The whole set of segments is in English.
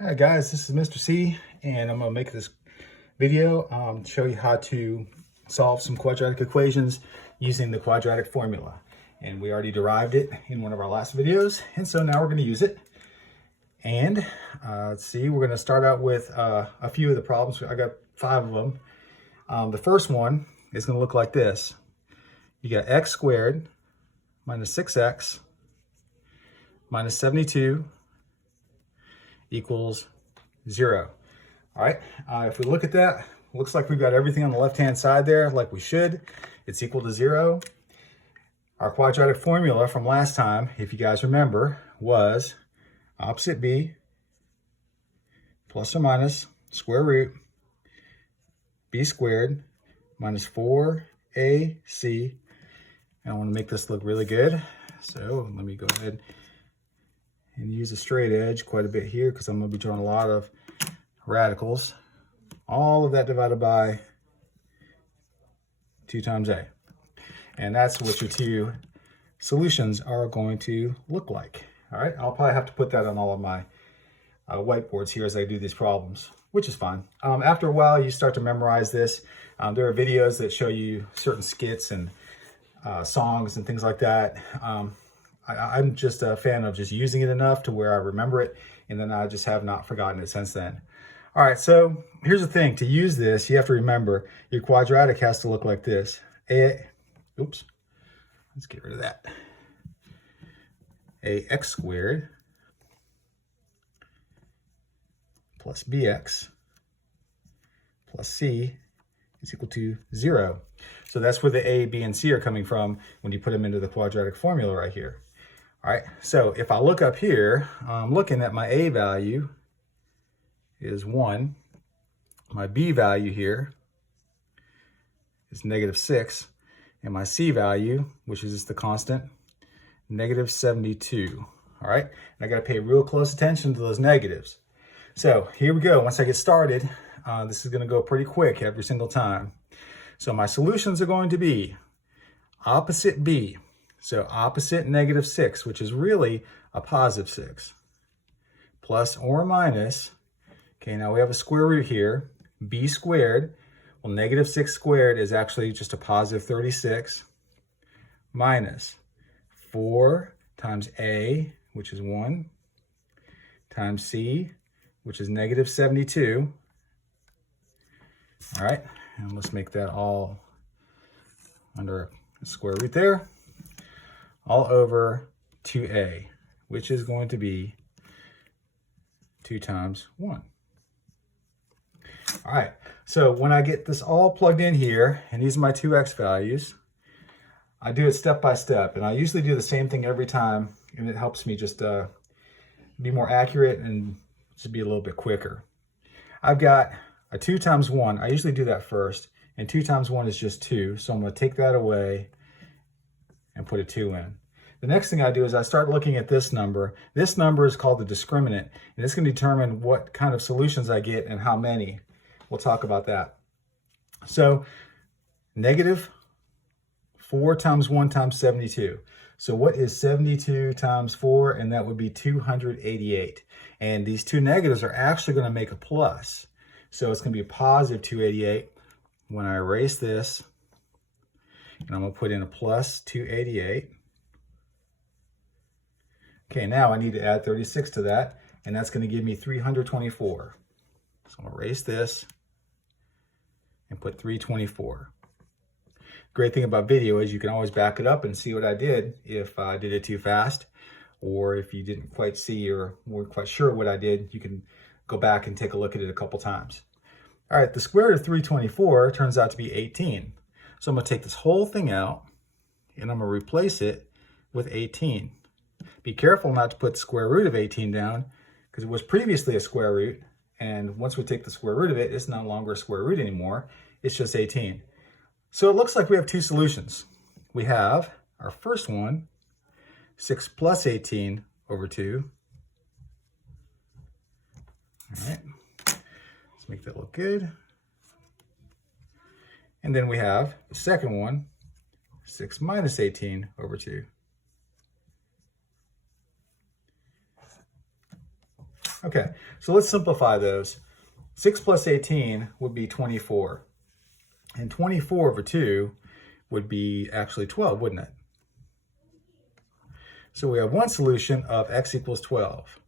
Hi guys, this is Mr. C, and I'm going to make this video to show you how to solve some quadratic equations using the quadratic formula. And we already derived it in one of our last videos, and so now we're going to use it. And let's see, we're going to start out with a few of the problems. I got 5 of them. The first one is going to look like this. You got x squared minus 6x minus 72 equals 0. All right, if we look at that, looks like we've got everything on the left-hand side there like we should. It's equal to 0. Our quadratic formula from last time, if you guys remember, was opposite b plus or minus square root b squared minus 4ac. And I want to make this look really good, so let me go ahead and use a straight edge quite a bit here because I'm going to be drawing a lot of radicals. All of that divided by 2 times a. And that's what your 2 solutions are going to look like. All right, I'll probably have to put that on all of my whiteboards here as I do these problems, which is fine. After a while, you start to memorize this. There are videos that show you certain skits and songs and things like that. I'm just a fan of just using it enough to where I remember it, and then I just have not forgotten it since then. All right, so here's the thing. To use this, you have to remember your quadratic has to look like this. Oops, let's get rid of that. Ax squared plus bx plus c is equal to 0. So that's where the a, b, and c are coming from when you put them into the quadratic formula right here. All right, so if I look up here, I'm looking at my a value is 1. My b value here is -6. And my c value, which is just the constant, -72. All right, and I got to pay real close attention to those negatives. So here we go. Once I get started, this is going to go pretty quick every single time. So my solutions are going to be opposite b. So opposite -6, which is really a +6, plus or minus, okay, now we have a square root here, b squared. Well, -6 squared is actually just a +36, minus 4 times a, which is 1, times c, which is -72. All right, and let's make that all under a square root there, all over 2a, which is going to be 2 times 1. All right, so when I get this all plugged in here, and these are my 2x values, I do it step by step, and I usually do the same thing every time, and it helps me just be more accurate and just be a little bit quicker. I've got a 2 times 1. I usually do that first, and 2 times 1 is just 2, so I'm going to take that away and put a 2 in. The next thing I do is I start looking at this number. This number is called the discriminant, and it's going to determine what kind of solutions I get and how many. We'll talk about that. So -4 times 1 times 72. So what is 72 times 4? And that would be 288. And these 2 negatives are actually going to make a plus. So it's going to be a +288. When I erase this, and I'm going to put in a +288. Okay, now I need to add 36 to that, and that's going to give me 324. So I'm going to erase this and put 324. Great thing about video is you can always back it up and see what I did if I did it too fast, or if you didn't quite see or weren't quite sure what I did, you can go back and take a look at it a couple times. All right, the square root of 324 turns out to be 18. So I'm going to take this whole thing out, and I'm going to replace it with 18. Be careful not to put the square root of 18 down, because it was previously a square root, and once we take the square root of it, it's no longer a square root anymore. It's just 18. So it looks like we have 2 solutions. We have our first one, 6 plus 18 over 2. All right, let's make that look good. And then we have the second one, 6 minus 18 over 2. Okay, so let's simplify those. 6 plus 18 would be 24. And 24 over 2 would be actually 12, wouldn't it? So we have one solution of x equals 12.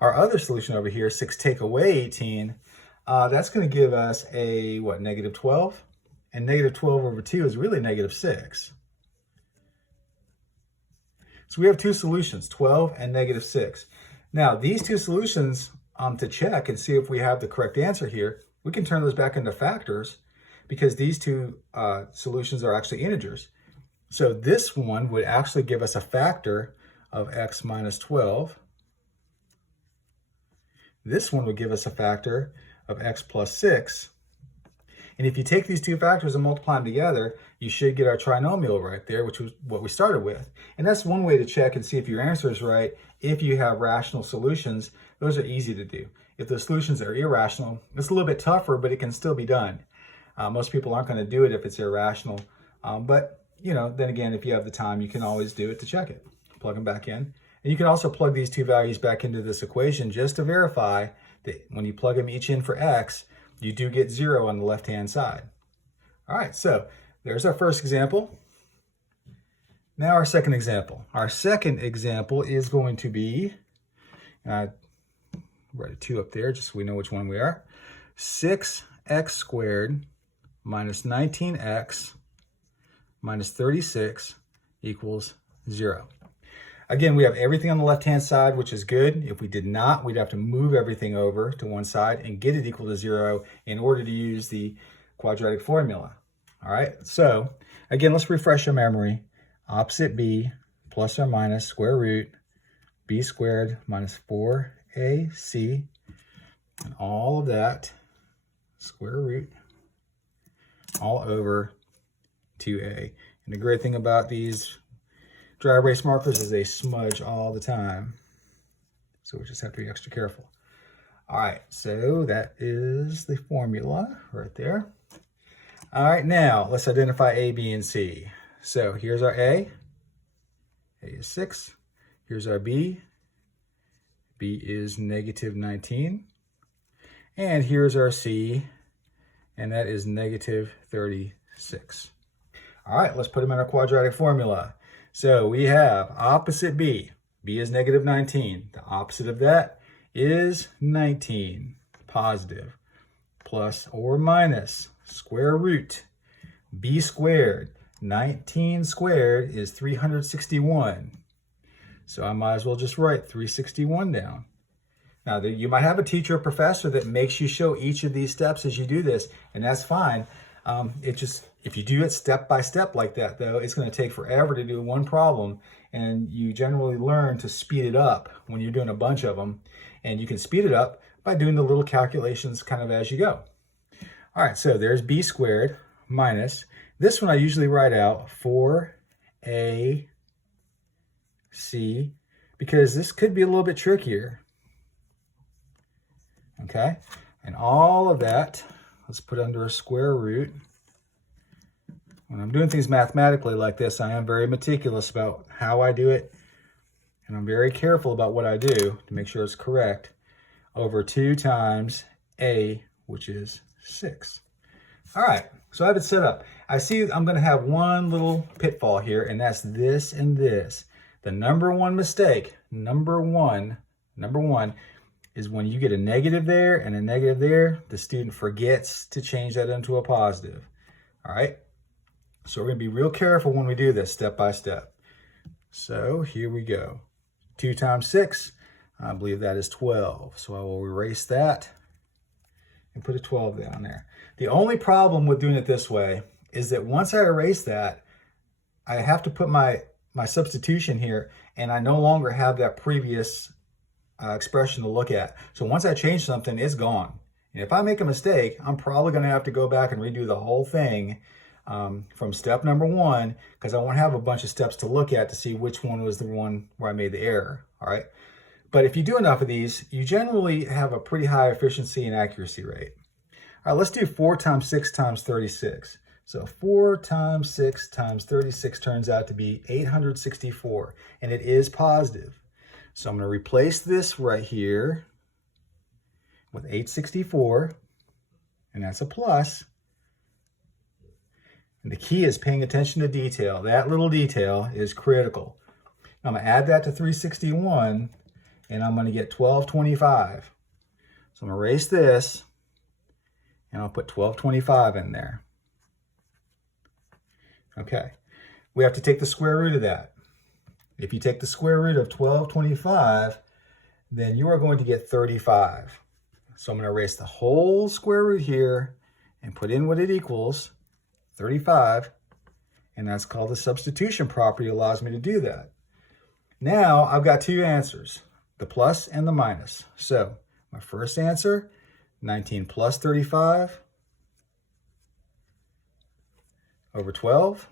Our other solution over here, 6 take away 18, that's going to give us a, what, negative 12? And negative 12 over 2 is really negative 6. So we have two solutions, 12 and negative 6. Now, these two solutions, to check and see if we have the correct answer here, we can turn those back into factors because these two solutions are actually integers. So this one would actually give us a factor of x minus 12. This one would give us a factor of x plus 6. And if you take these two factors and multiply them together, you should get our trinomial right there, which was what we started with. And that's one way to check and see if your answer is right. If you have rational solutions, those are easy to do. If the solutions are irrational, it's a little bit tougher, but it can still be done. Most people aren't going to do it if it's irrational. But, you know, then again, if you have the time, you can always do it to check it. Plug them back in. And you can also plug these two values back into this equation just to verify that when you plug them each in for x, you do get 0 on the left-hand side. All right, so there's our first example. Now our second example. Our second example is going to be, write a 2 up there just so we know which one we are. 6x squared minus 19x minus 36 equals 0. Again, we have everything on the left-hand side, which is good. If we did not, we'd have to move everything over to one side and get it equal to 0 in order to use the quadratic formula. All right, so again, let's refresh our memory. Opposite b plus or minus square root b squared minus 4ac, and all of that square root all over 2a. And the great thing about these dry erase markers is they smudge all the time. So we just have to be extra careful. All right, so that is the formula right there. All right, now let's identify A, B, and C. So here's our A. A is 6. Here's our B. B is negative 19. And here's our C, and that is negative 36. All right, let's put them in our quadratic formula. So we have opposite b. b is negative 19. The opposite of that is 19, positive, plus or minus square root b squared. 19 squared is 361. So I might as well just write 361 down. Now, you might have a teacher or professor that makes you show each of these steps as you do this, and that's fine. If you do it step by step like that, though, it's going to take forever to do one problem, and you generally learn to speed it up when you're doing a bunch of them, and you can speed it up by doing the little calculations kind of as you go. All right, so there's b squared minus, this one I usually write out 4ac, because this could be a little bit trickier. Okay, and all of that, let's put under a square root. When I'm doing things mathematically like this, I am very meticulous about how I do it, and I'm very careful about what I do to make sure it's correct, over 2 times a, which is 6. All right, so I have it set up. I see I'm going to have one little pitfall here, and that's this and this. The number one mistake, number one, is when you get a negative there and a negative there, the student forgets to change that into a positive. All right, so we're going to be real careful when we do this step by step. So here we go. 2 times 6, I believe that is 12. So I will erase that and put a 12 down there. The only problem with doing it this way is that once I erase that, I have to put my substitution here, and I no longer have that previous expression to look at. So once I change something, it's gone. And if I make a mistake, I'm probably going to have to go back and redo the whole thing from step number 1, because I won't have a bunch of steps to look at to see which one was the one where I made the error. All right. But if you do enough of these, you generally have a pretty high efficiency and accuracy rate. All right, let's do 4 times 6 times 36. So 4 times 6 times 36 turns out to be 864, and it is positive. So I'm going to replace this right here with 864, and that's a plus. And the key is paying attention to detail. That little detail is critical. I'm going to add that to 361, and I'm going to get 1225. So I'm going to erase this, and I'll put 1225 in there. Okay, we have to take the square root of that. If you take the square root of 1225, then you are going to get 35. So I'm going to erase the whole square root here and put in what it equals, 35, and that's called the substitution property. Allows me to do that. Now I've got two answers, the plus and the minus. So my first answer, 19 plus 35 over 12.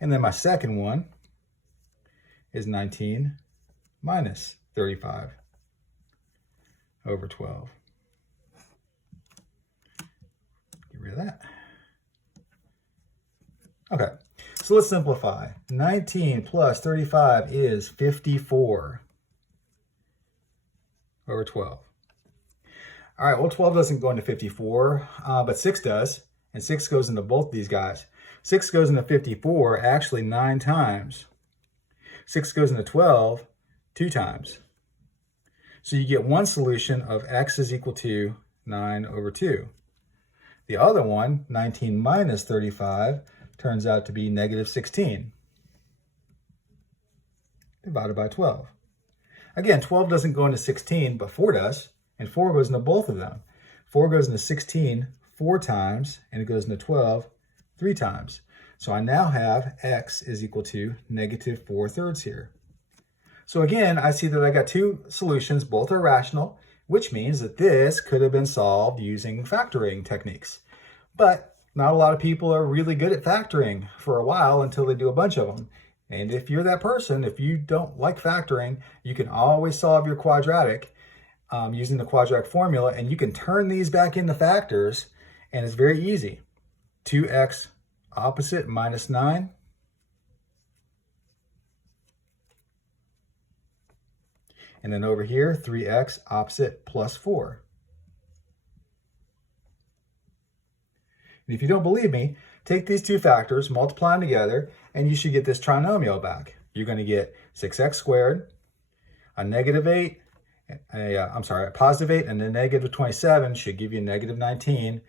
And then my second one is 19 minus 35 over 12. Get rid of that. Okay, so let's simplify. 19 plus 35 is 54 over 12. All right, well, 12 doesn't go into 54, but 6 does, and 6 goes into both these guys. 6 goes into 54 actually 9 times. 6 goes into 12 2 times. So you get one solution of x is equal to 9 over 2. The other one, 19 minus 35, turns out to be negative 16 divided by 12. Again, 12 doesn't go into 16, but 4 does, and 4 goes into both of them. 4 goes into 16 4 times, and it goes into 12 3 times. So I now have x is equal to negative 4/3 here. So again, I see that I got two solutions, both are rational, which means that this could have been solved using factoring techniques. But not a lot of people are really good at factoring for a while until they do a bunch of them. And if you're that person, if you don't like factoring, you can always solve your quadratic using the quadratic formula, and you can turn these back into factors, and it's very easy. 2x opposite minus 9. And then over here, 3x opposite plus 4. And if you don't believe me, take these two factors, multiply them together, and you should get this trinomial back. You're going to get 6x squared, a negative 8, a positive 8, and a negative 27 should give you negative 19.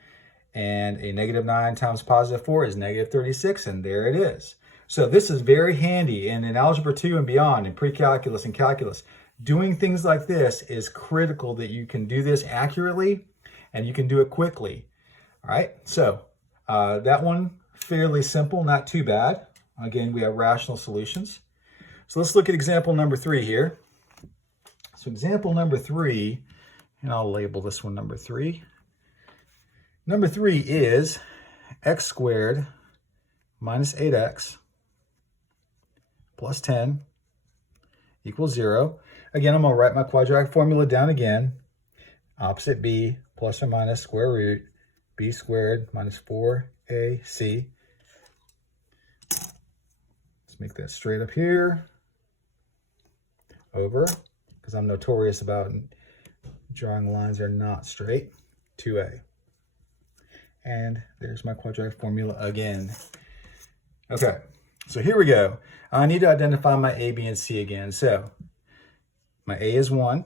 And a negative 9 times positive 4 is negative 36, and there it is. So this is very handy, and in Algebra 2 and beyond, in pre-calculus and calculus, doing things like this is critical that you can do this accurately and you can do it quickly. All right, so that one, fairly simple, not too bad. Again, we have rational solutions. So let's look at example number 3 here. So example number 3, and I'll label this one number 3. Number 3 is x squared minus 8x plus 10 equals 0. Again, I'm going to write my quadratic formula down again. Opposite b plus or minus square root b squared minus 4ac. Let's make that straight up here. Over, because I'm notorious about drawing lines that are not straight. 2a. And there's my quadratic formula again. Okay, so here we go. I need to identify my a, b, and c again. So my a is 1.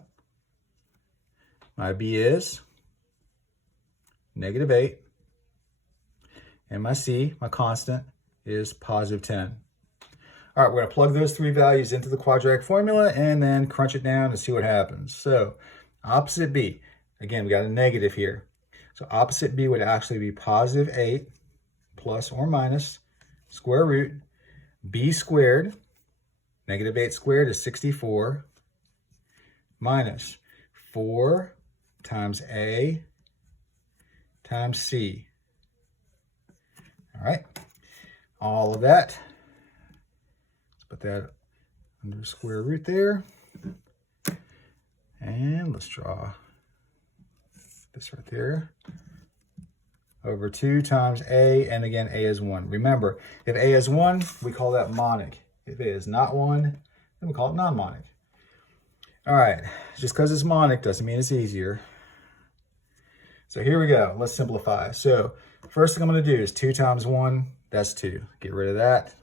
My b is negative 8. And my c, my constant, is positive 10. All right, we're going to plug those three values into the quadratic formula and then crunch it down and see what happens. So opposite b, again, we got a negative here. So opposite b would actually be positive 8 plus or minus square root b squared. Negative 8 squared is 64 minus 4 times a times c. All right, all of that. Let's put that under square root there. And let's draw this right there. Over 2 times a, and again, a is 1. Remember, if a is 1, we call that monic. If a is not 1, then we call it non-monic. All right, just because it's monic doesn't mean it's easier. So here we go. Let's simplify. So first thing I'm going to do is 2 times 1, that's 2. Get rid of that.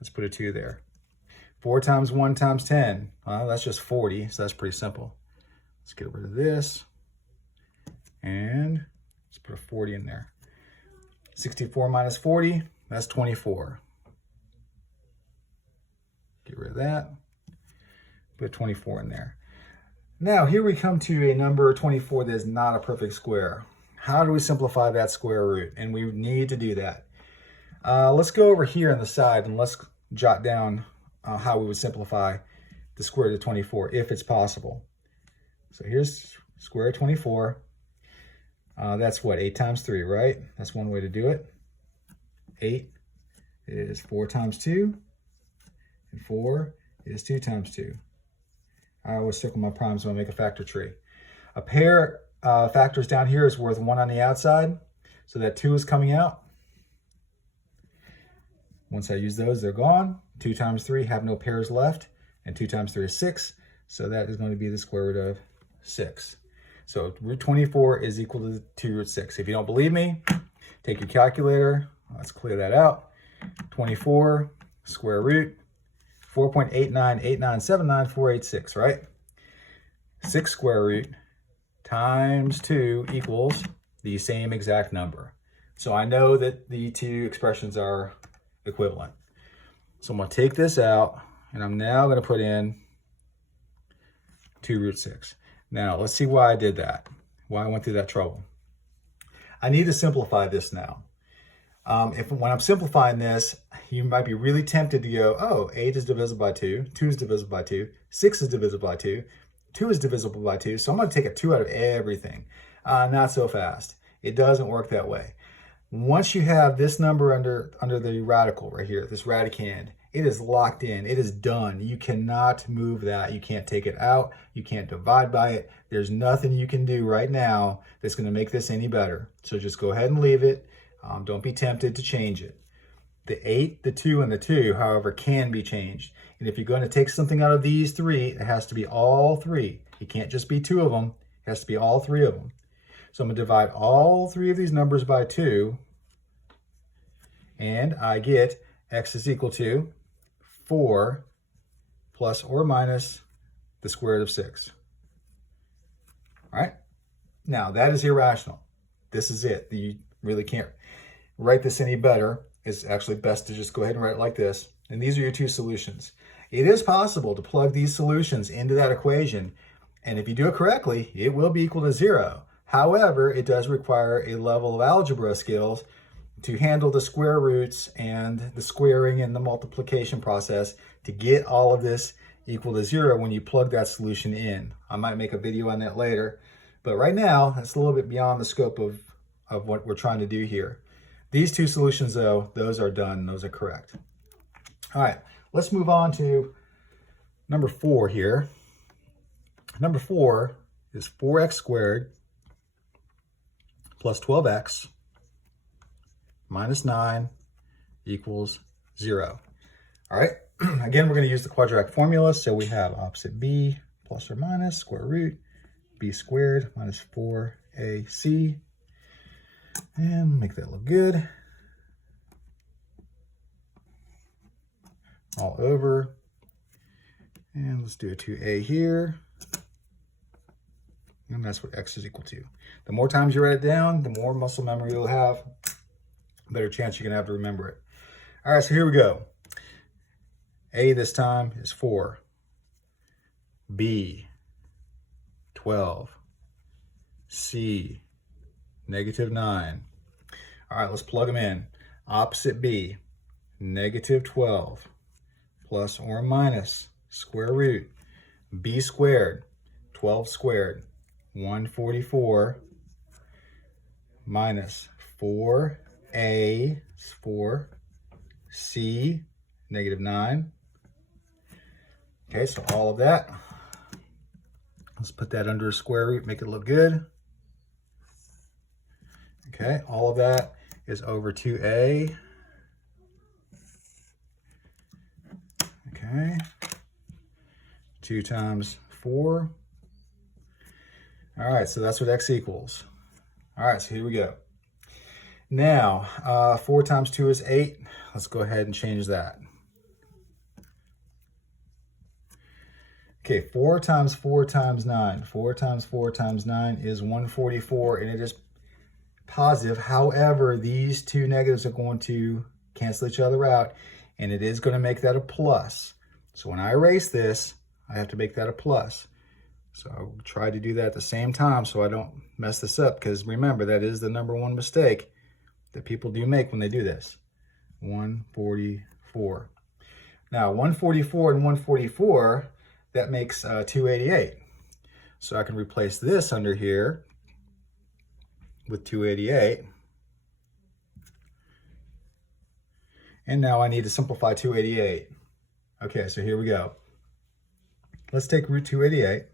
Let's put a 2 there. 4 times 1 times 10. Well, that's just 40, so that's pretty simple. Let's get rid of this. And let's put a 40 in there. 64 minus 40, that's 24. Get rid of that. Put 24 in there. Now here we come to a number 24 that is not a perfect square. How do we simplify that square root? And we need to do that. Let's go over here on the side and let's jot down how we would simplify the square root of 24 if it's possible. So here's square root of 24. That's what, 8 times 3, right? That's one way to do it. 8 is 4 times 2, and 4 is 2 times 2. I always circle my primes when I make a factor tree. A pair of factors down here is worth 1 on the outside, so that 2 is coming out. Once I use those, they're gone. 2 times 3 have no pairs left, and 2 times 3 is 6, so that is going to be the square root of 6. So root 24 is equal to 2 root 6. If you don't believe me, take your calculator. Let's clear that out. 24 square root 4.898979486, right? 6 square root times 2 equals the same exact number. So I know that the two expressions are equivalent. So I'm going to take this out, and I'm now going to put in 2 root 6. Now, let's see why I did that, why I went through that trouble. I need to simplify this now. When I'm simplifying this, you might be really tempted to go, oh, 8 is divisible by 2, 2 is divisible by 2, 6 is divisible by 2, 2 is divisible by 2, so I'm going to take a 2 out of everything. Not so fast. It doesn't work that way. Once you have this number under the radical right here, this radicand, it is locked in. It is done. You cannot move that. You can't take it out. You can't divide by it. There's nothing you can do right now that's going to make this any better. So just go ahead and leave it. Don't be tempted to change it. The 8, the 2, and the 2, however, can be changed. And if you're going to take something out of these 3, it has to be all 3. It can't just be 2 of them. It has to be all 3 of them. So I'm going to divide all 3 of these numbers by 2. And I get x is equal to 4 plus or minus the square root of 6. All right? Now, that is irrational. This is it. You really can't write this any better. It's actually best to just go ahead and write it like this. And these are your two solutions. It is possible to plug these solutions into that equation. And if you do it correctly, it will be equal to 0. However, it does require a level of algebra skills to handle the square roots and the squaring and the multiplication process to get all of this equal to 0 when you plug that solution in. I might make a video on that later. But right now, that's a little bit beyond the scope of what we're trying to do here. These two solutions, though, those are done. Those are correct. All right, let's move on to number 4 here. Number 4 is 4x squared plus 12x minus 9 equals 0. All right, again, we're going to use the quadratic formula. So we have opposite b plus or minus square root b squared minus 4ac. And make that look good. All over. And let's do a 2a here. And that's what x is equal to. The more times you write it down, the more muscle memory you'll have, the better chance you're going to have to remember it. All right, so here we go. A this time is 4. B, 12. C, negative 9. All right, let's plug them in. Opposite b, negative 12 plus or minus square root b squared, 12 squared, 144 minus 4a, 4, c, negative 9. Okay, so all of that. Let's put that under a square root, make it look good. Okay, all of that is over 2a. Okay. 2 times 144. All right, so that's what x equals. All right, so here we go. Now, 4 times 2 is 8. Let's go ahead and change that. Okay, 4 times 4 times 9. 4 times 4 times 9 is 144, and it is positive. However, these two negatives are going to cancel each other out, and it is going to make that a plus. So when I erase this, I have to make that a plus. So I'll try to do that at the same time so I don't mess this up, because remember, that is the number one mistake that people do make when they do this. 144. Now, 144 and 144, that makes 288. So I can replace this under here with 288. And now I need to simplify 288. Okay, so here we go. Let's take root 288.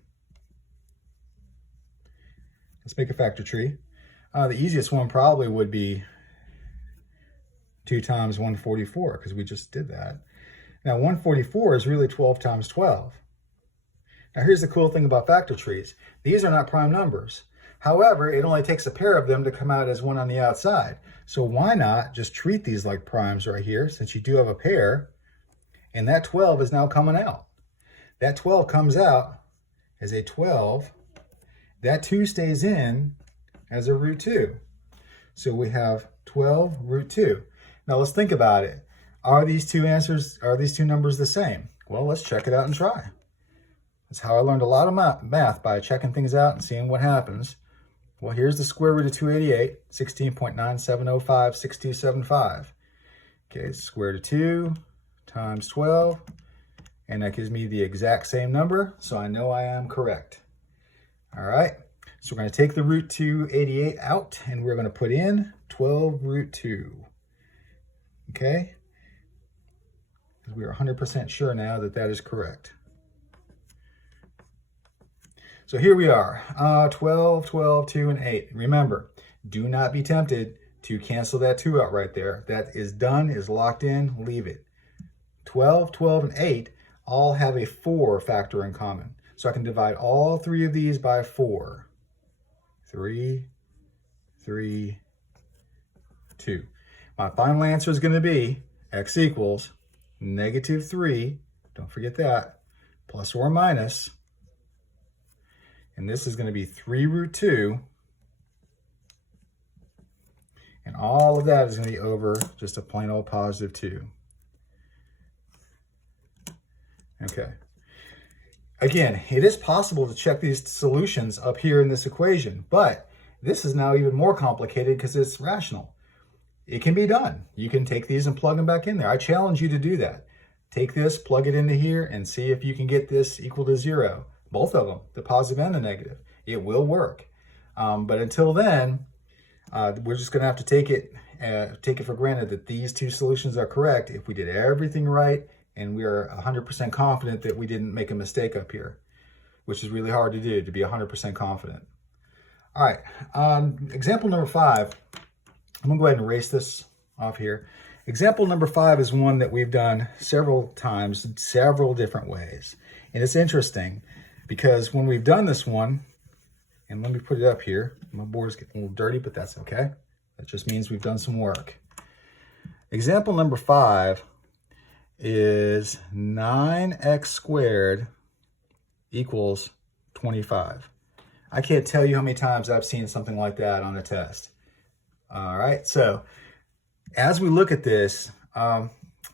Let's make a factor tree. The easiest one probably would be 2 times 144, because we just did that. Now 144 is really 12 times 12. Now here's the cool thing about factor trees. These are not prime numbers. However, it only takes a pair of them to come out as one on the outside. So why not just treat these like primes right here, since you do have a pair, and that 12 is now coming out. That 12 comes out as a 12. That 2 stays in as a root 2. So we have 12 root 2. Now let's think about it. Are these two numbers the same? Well, let's check it out and try. That's how I learned a lot of math, by checking things out and seeing what happens. Well, here's the square root of 288, 16.97056275. Okay, square root of 2 times 12, and that gives me the exact same number, so I know I am correct. All right, so we're going to take the root 288 out, and we're going to put in 12 root 2. Okay? Because we are 100% sure now that that is correct. So here we are, 12, 12, 2, and 8. Remember, do not be tempted to cancel that 2 out right there. That is done, is locked in, leave it. 12, 12, and 8 all have a 4 factor in common. So I can divide all 3 of these by 4. 3, 3, 2. My final answer is going to be x equals -3, don't forget that, plus or minus, and this is going to be 3 root 2, and all of that is going to be over just a plain old positive 2. Okay. Again, it is possible to check these solutions up here in this equation, but this is now even more complicated because it's rational. It can be done. You can take these and plug them back in there. I challenge you to do that. Take this, plug it into here, and see if you can get this equal to 0. Both of them, the positive and the negative. It will work. But until then, we're just going to have to take it for granted that these two solutions are correct if we did everything right, and we are 100% confident that we didn't make a mistake up here, which is really hard to do, to be 100% confident. All right, example number 5. I'm going to go ahead and erase this off here. Example number 5 is one that we've done several times, several different ways. And it's interesting because when we've done this one, and let me put it up here. My board's getting a little dirty, but that's okay. That just means we've done some work. Example number 5 is 9x squared equals 25. I can't tell you how many times I've seen something like that on a test. All right, so as we look at this,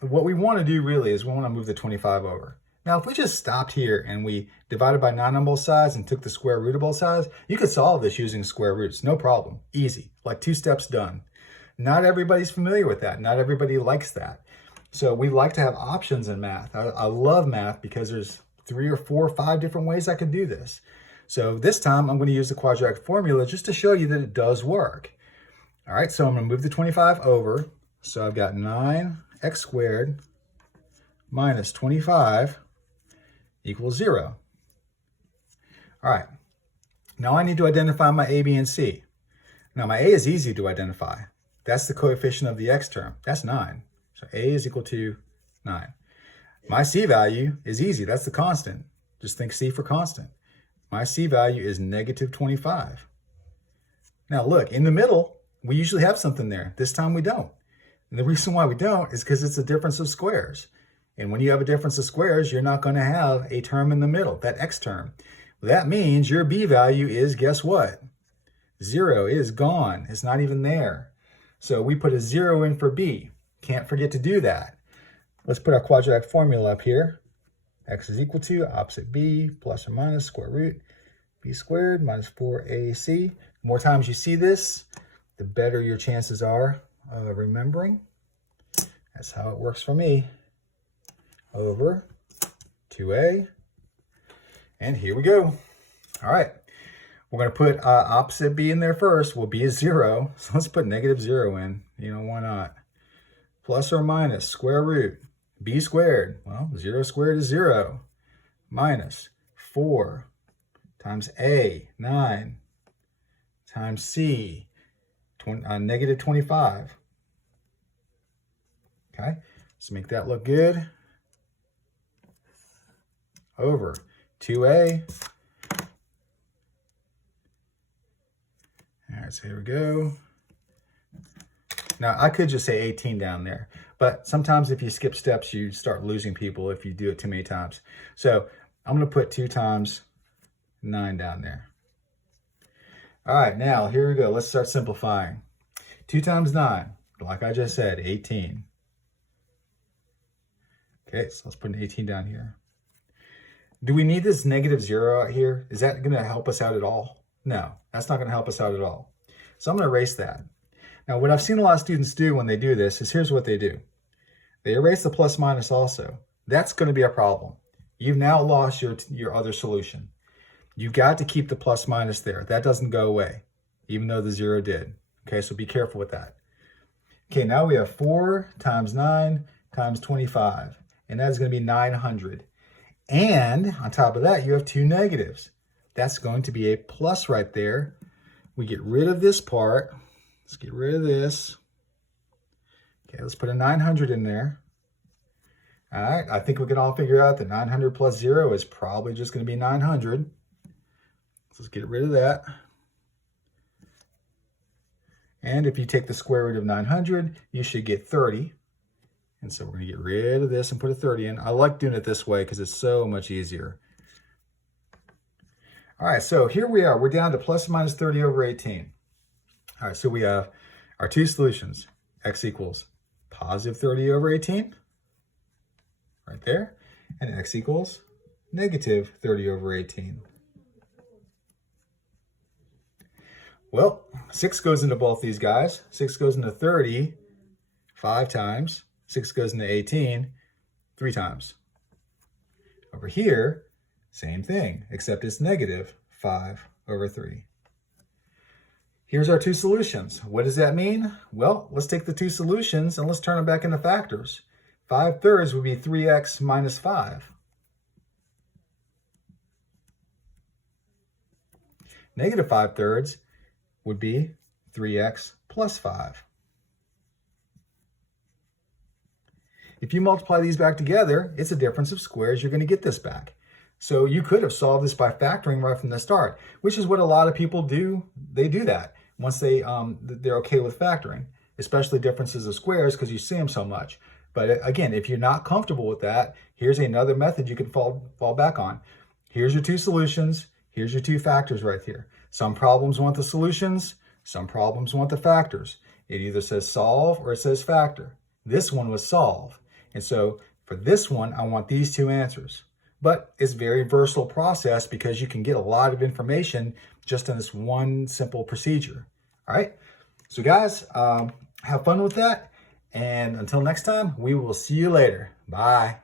what we want to do really is we want to move the 25 over. Now, if we just stopped here and we divided by 9 on both sides and took the square root of both sides, you could solve this using square roots, no problem, easy, like 2 steps done. Not everybody's familiar with that. Not everybody likes that. So we like to have options in math. I love math because there's 3 or 4 or 5 different ways I could do this. So this time I'm going to use the quadratic formula just to show you that it does work. All right, so I'm going to move the 25 over. So I've got 9x squared minus 25 equals 0. All right, now I need to identify my a, b, and c. Now my a is easy to identify. That's the coefficient of the x term. That's 9. So a is equal to 9. My c value is easy. That's the constant. Just think C for constant. My C value is negative 25. Now look, in the middle, we usually have something there. This time we don't. And the reason why we don't is because it's a difference of squares. And when you have a difference of squares, you're not going to have a term in the middle, that x term. That means your B value is, guess what? 0 is gone. It's not even there. So we put a 0 in for B. Can't forget to do that. Let's put our quadratic formula up here. X is equal to opposite B plus or minus square root B squared minus 4AC. The more times you see this, the better your chances are of remembering. That's how it works for me. Over 2A. And here we go. All right. We're going to put opposite B in there first. Well, B is 0. So let's put negative 0 in. You know, why not? Plus or minus square root B squared. Well, 0 squared is 0. Minus 4 times A, 9, times C, negative 25. Okay, let's make that look good. Over 2A. All right, so here we go. Now, I could just say 18 down there, but sometimes if you skip steps, you start losing people if you do it too many times. So I'm going to put 2 times 9 down there. All right, now here we go. Let's start simplifying. 2 times 9, like I just said, 18. Okay, so let's put an 18 down here. Do we need this negative 0 out here? Is that going to help us out at all? No, that's not going to help us out at all. So I'm going to erase that. Now, what I've seen a lot of students do when they do this is here's what they do. They erase the plus minus also. That's going to be a problem. You've now lost your other solution. You've got to keep the plus minus there. That doesn't go away, even though the 0 did. Okay, so be careful with that. Okay, now we have 4 times 9 times 25, and that is going to be 900. And on top of that, you have 2 negatives. That's going to be a plus right there. We get rid of this part. Let's get rid of this. Okay, let's put a 900 in there. All right, I think we can all figure out that 900 plus 0 is probably just going to be 900. So let's get rid of that. And if you take the square root of 900, you should get 30. And so we're going to get rid of this and put a 30 in. I like doing it this way because it's so much easier. All right, so here we are. We're down to plus or minus 30 over 18. All right, so we have our 2 solutions. X equals positive 30 over 18, right there, and x equals negative 30 over 18. Well, 6 goes into both these guys. 6 goes into 30 5 times. 6 goes into 18 3 times. Over here, same thing, except it's negative 5 over 3. Here's our 2 solutions. What does that mean? Well, let's take the 2 solutions and let's turn them back into factors. 5/3 would be 3x minus 5. Negative 5/3 would be 3x plus 5. If you multiply these back together, it's a difference of squares. You're going to get this back. So you could have solved this by factoring right from the start, which is what a lot of people do. They do that once they're okay with factoring, especially differences of squares because you see them so much. But again, if you're not comfortable with that, here's another method you can fall back on. Here's your 2 solutions. Here's your 2 factors right here. Some problems want the solutions. Some problems want the factors. It either says solve or it says factor. This one was solve. And so for this one, I want these 2 answers. But it's a very versatile process because you can get a lot of information just in this one simple procedure. All right. So guys, have fun with that. And until next time, we will see you later. Bye.